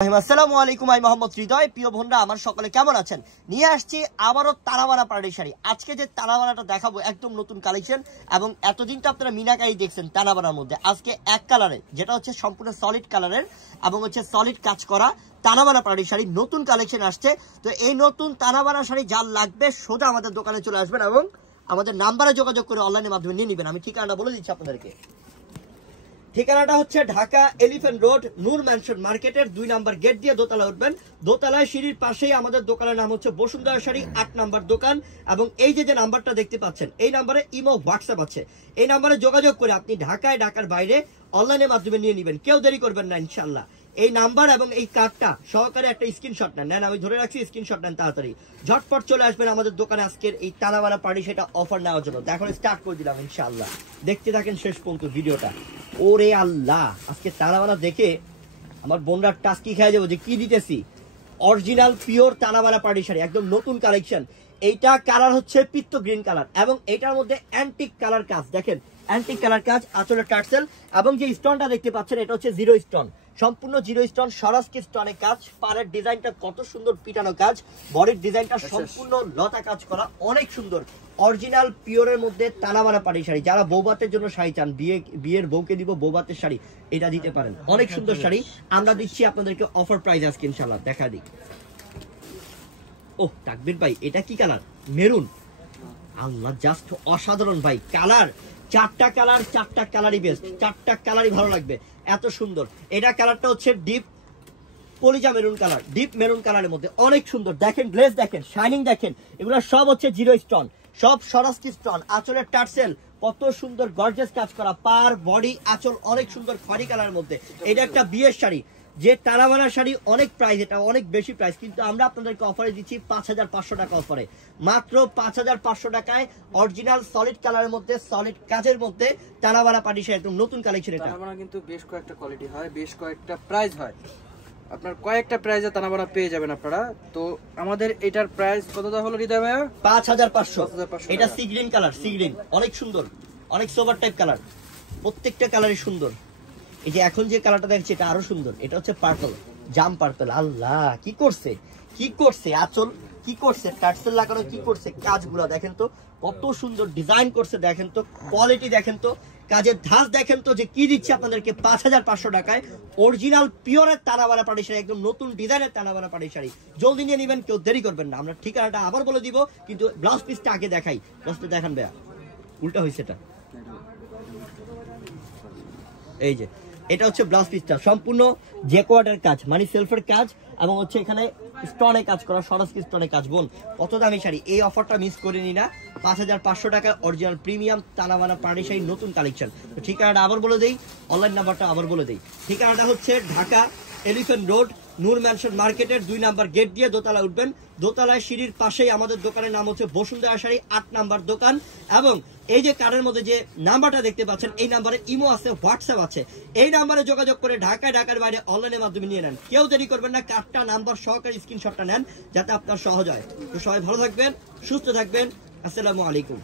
আসসালামু আলাইকুম, আমি মোহাম্মদ হৃদয়। প্রিয় বন্ধুরা, আমার সকলে কেমন আছেন? নিয়ে আসছি আবারও তারাবানা পার্টি শাড়ি। আজকে যে তারাবানাটা দেখাবো একদম নতুন কালেকশন, এবং এতদিন তো আপনারা মিনাকারি দেখছেন তারাবানার মধ্যে। আজকে এক কালারে, যেটা হচ্ছে সম্পূর্ণ সলিড কালারের এবং হচ্ছে সলিড কাজ করা তারাবানা পার্টি শাড়ি নতুন কালেকশন আসছে। তো এই নতুন তারাবানা শাড়ি যার লাগবে সোজা আমাদের দোকানে চলে আসবেন এবং আমাদের নাম্বারে যোগাযোগ করে অনলাইনের মাধ্যমে নিয়ে নেবেন। আমি ঠিকানাটা বলে দিচ্ছি আপনাদেরকে। ঠিকানাটা হচ্ছে ঢাকা এলিফ্যান্ট রোড, নূর ম্যানশন মার্কেটের 2 নাম্বার গেট দিয়ে দোতলা উঠবেন। দোতলায় সিঁড়ির পাশেই আমাদের দোকানের নাম হচ্ছে বসুন্ধরা শাড়ি, 8 নাম্বার দোকান। এবং এই যে নাম্বারটা দেখতে পাচ্ছেন, এই নাম্বারে ইমো হোয়াটসঅ্যাপ আছে। এই নাম্বারে যোগাযোগ করে আপনি ঢাকার বাইরে অনলাইনের মাধ্যমে নিয়ে নেবেন। কেউ দেরি করবেন না ইনশাল্লাহ। এই নাম্বার এবং এই কার্ডটা সহকারে একটা স্ক্রিনশট নেন, আমি ধরে রাখছি, স্ক্রিনশট নেন তাড়াতাড়ি। ঝটপট চলে আসবেন আমাদের দোকানে আজকের এই তারাবানা পার্টি সেটা অফার নেওয়ার জন্য। এখন স্টার্ট করে দিলাম ইনশাআল্লাহ, দেখতে থাকেন শেষ পর্যন্ত ভিডিওটা। ওরে আল্লাহ, আজকে তারাবানা দেখে আমার বোনরা টাস্কি খেয়ে যাবো যে কি দিতেছি। অরিজিনাল পিওর তারাবানা পার্টি শাড়ি, একদম নতুন কালেকশন। এইটা কালার হচ্ছে পিত্ত গ্রিন কালার এবং এটার মধ্যে অ্যান্টিক কালার কাজ। দেখেন অ্যান্টিক কালার কাজ, আঁচলের টার্সেল এবং যে স্টোনটা দেখতে পাচ্ছেন এটা হচ্ছে জিরো স্টোন, সম্পূর্ণ জিরো স্টোন, সরাসরি স্টোনের কাজ। পাড়ের ডিজাইনটা কত সুন্দর পিটানো কাজ, বডির ডিজাইনটা সম্পূর্ণ লতা কাজ করা, অনেক সুন্দর। অরিজিনাল পিওরের মধ্যে তারাবানা পার্টি শাড়ি। যারা বৌভাতের জন্য শাড়ি চান, বিয়ের বউকে দিব বৌভাতের শাড়ি, এটা দিতে পারেন। অনেক সুন্দর শাড়ি আমরা দিচ্ছি আপনাদেরকে অফার প্রাইস আজকে ইনশাআল্লাহ। দেখা দিই। ওহ তাকবীর ভাই, এটা কি কালার? মেরুন। আল্লাহ, জাস্ট অসাধারণ ভাই কালার। চারটা কালারই বেস্ট, চারটা কালারই ভালো লাগবে, এত সুন্দর। এটা কালারটা হচ্ছে ডিপ কলিজা মেরুন কালার, ডিপ মেরুন কালারের মধ্যে অনেক সুন্দর। দেখেন গ্লেজ, দেখেন শাইনিং, দেখেন এগুলো সব হচ্ছে জিরো স্টোন, সব সরাসরি স্টোন। আঁচলের টার্সেল কত সুন্দর গর্জিয়াস কাজ করা, পার বডি আঁচল অনেক সুন্দর খয়েরি কালারের মধ্যে। এটা একটা বিয়ের শাড়ি। যে তারাবানা শাড়ি অনেক প্রাইস, এটা অনেক বেশি প্রাইস, কিন্তু আমরা আপনাদেরকে অফারে দিচ্ছি 5500 টাকা অফারে। মাত্র 5500 টাকায় অরিজিনাল সলিড কালারের মধ্যে, সলিড কাজের মধ্যে তারাবানা পার্টি শাড়ি, একদম নতুন কালেকশন। এটা তারাবানা কিন্তু বেশ কয়েকটা কোয়ালিটি হয়, বেশ কয়েকটা প্রাইস হয়। আপনার কয়েকটা প্রাইসে তারাবানা পেয়ে যাবেন আপনারা। তো আমাদের এটার প্রাইস কতটা হলো হৃদয় ভাইয়া? 5500। এটা sea green colour, sea green অনেক সুন্দর, অনেক সোবার টাইপ কালার, প্রত্যেকটা কালারই সুন্দর। এই যে এখন যে কালারটা দেখছি এটা আরো সুন্দর। এটা হচ্ছে পার্পল, জাম পার্পল। আল্লাহ, কি করছে আঁচল, কি করছে টার্সেল লাগানো, কি করছে কাজগুলো দেখেন তো, কত সুন্দর ডিজাইন করছে। দেখেন তো কোয়ালিটি, দেখেন তো কাজের ধাঁচ, দেখেন তো যে কি দিচ্ছে আপনাদেরকে 5500 টাকায় অরিজিনাল পিওরের তারাবানা পার্টি শাড়ি, একদম নতুন ডিজাইনের তারাবানা পার্টি শাড়ি। জলদি নিয়ে নেবেন, কেউ দেরি করবেন না। আমরা ঠিকানাটা আবার বলে দিব, কিন্তু ব্লাউজ পিসটা আগে দেখাই। ব্লাউজটা দেখান ভাইয়া, উল্টা হয়েছে এটা। এই যে এটা হচ্ছে ব্লাউজ পিসটা, সম্পূর্ণ জেকোয়ার্ডের কাজ, মানে সেলফের কাজ, এবং হচ্ছে এখানে স্টোনে কাজ করা, সরাসরি স্টোনে কাজ। বোন কত দামি শাড়ি, এই অফারটা মিস করে নি না। 5500 টাকা অরিজিনাল প্রিমিয়াম তারাবানা পার্টি শাড়ি নতুন কালেকশন। তো ঠিকানাটা আবার বলে দেই, অনলাইন নাম্বারটা আবার বলে দেই। ঠিকানাটা হচ্ছে ঢাকা এলিফ্যান্ট রোড, নূর ম্যানশন মার্কেটের 2 নাম্বার গেট দিয়ে দোতলা উঠবেন। দোতলায় সিঁড়ির পাশেই আমাদের দোকানের নাম হচ্ছে বসুন্ধরা শাড়ি, 8 নাম্বার দোকান। এবং এই যে কার্ডের মধ্যে যে নাম্বারটা দেখতে পাচ্ছেন, এই নাম্বারে ইমো আছে, হোয়াটসঅ্যাপ আছে। এই নাম্বারে যোগাযোগ করে ঢাকার বাইরে অনলাইনের মাধ্যমে নিয়ে নেন। কেউ দেরি করবেন না, কার্ডটা নাম্বার সহকারে স্ক্রিনশটটা নেন যাতে আপনার সহজ হয়। তো সবাই ভালো থাকবেন, সুস্থ থাকবেন। আসসালামু আলাইকুম।